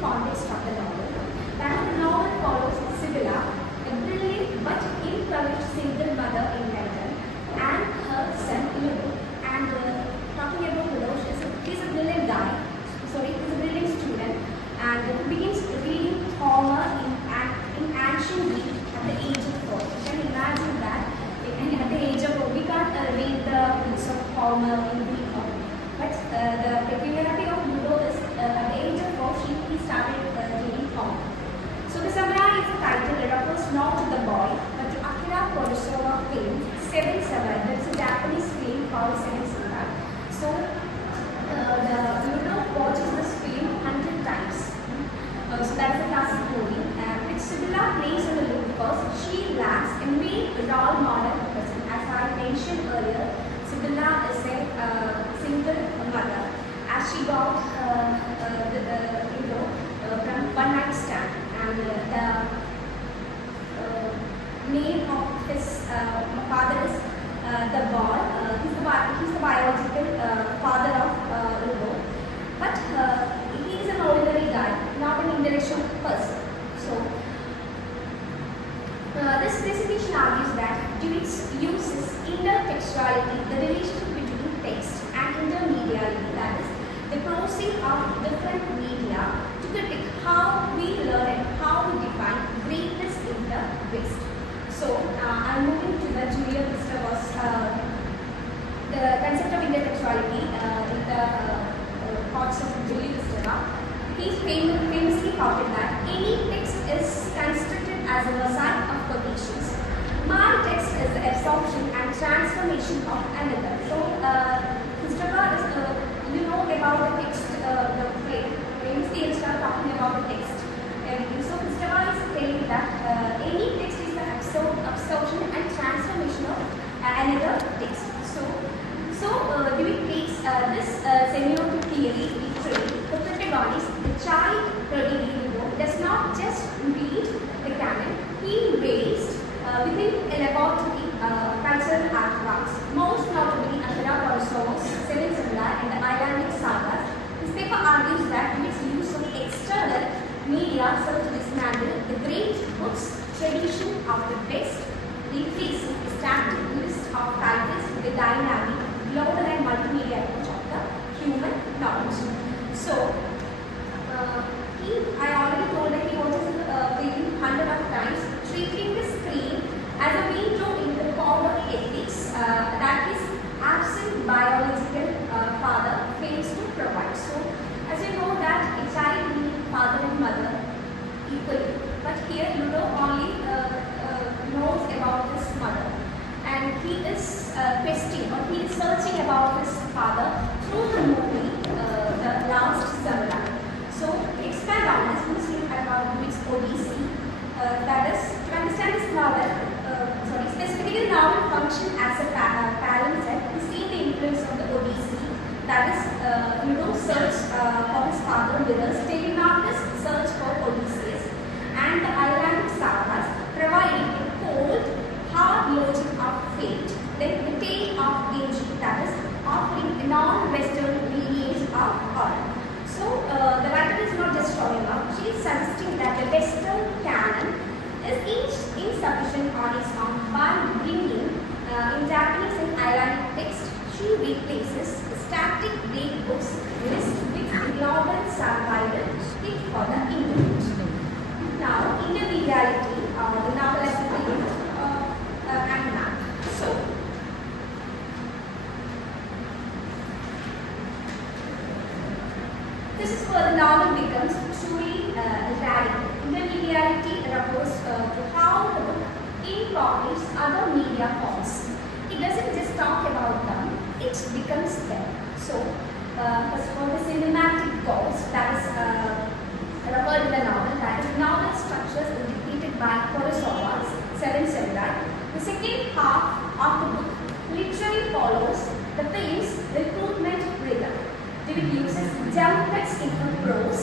context of the novel. That the novel follows Sibylla, a brilliant but impoverished single mother in London, and her son Ludo. And talking about Ludo, he's a brilliant guy. Sorry, he's a brilliant student, and he begins reading Homer in ancient Greek at the age of 4. You can imagine that. At the age of 4, we can't read the books of Homer in Greek. But the peculiarity of Ludo is at the age of 4, he started reading Homer. So the summary is the title. It refers not to the boy, but to Akira Kurosawa film Seven Samurai. There is a Japanese film called Seven Samurai. So the Ludo watches this film 100 times. So that is a classic movie. Which Sibylla plays on the loop because she lacks a male role model person. As I mentioned earlier, Sibylla is a single mother, as she got from one night stand, and the name of his father is the boy. He's the biological father of Ludo, but he is an ordinary guy, not an intellectual person. So this presentation argues that Dewitt uses intertextuality, the relationship between text and intermediality, that is, the processing of different media, to critique how we learn and how we define greatness in the West. So I'm moving to the Julia Gustavus, the concept of intertextuality in the thoughts of Julia Gustavus. He famously quoted that any text is constructed as a mosaic of quotations. My text is the absorption and transformation of another. So, Gustavus is, you know about the text, the famous theories are talking about the text. So, Gustavus is saying that any text is the absorption and transformation of another text. So Dewitt takes this semiotic theory literally. The protagonist, the child prodigy Ludo, does not just read the canon, he raised within a laboratory cultural artworks, most notably Akira Kurosawa's Seven Samurai and the Icelandic sagas. This paper argues that Dewitt's use of external media serves to dismantle the great books tradition of the West, replacing the static list of titles with the dynamic, global and multimedia approach of the human knowledge. So, I already told that he watches the film 100 of times, treating the screen as a window into the form of ethics that his absent biological father fails to provide. So, as you know that a child needs father and mother equally, but here Ludo only knows about his mother, and he is questioning or he is searching about his father through the movie The Last Samurai. So, to expand on this, we see about Dewitt's Odyssey. That is, to understand this novel, specifically the novel function as a palimpsest, we see the influence of the Odyssey. That is, Ludo search for his father mirrors, Telemachus search for Odysseus, and the Icelandic sagas providing a cold, hard logic of fate. Then the tale of aging, that is, offering a non-Western lineage of horror. So, the writer is not just showing up, she is suggesting that the Western canon is insufficient on its own. By bringing in Japanese and Icelandic text, she replaces the static Greek books list with the global survival fit for the individual. Now, intermediality, the novel as a and map. So, this is where the novel becomes truly radical. Intermediality refers to how the book incorporates other media forms. It doesn't just talk about them, it becomes them. So, first of all, the cinematic goals, that is referred in the novel, that is novel structures is dictated by Kurosawa's Seven Samurai. The second half of the book literally follows the film's recruitment rhythm. Dewitt uses jump cuts in her prose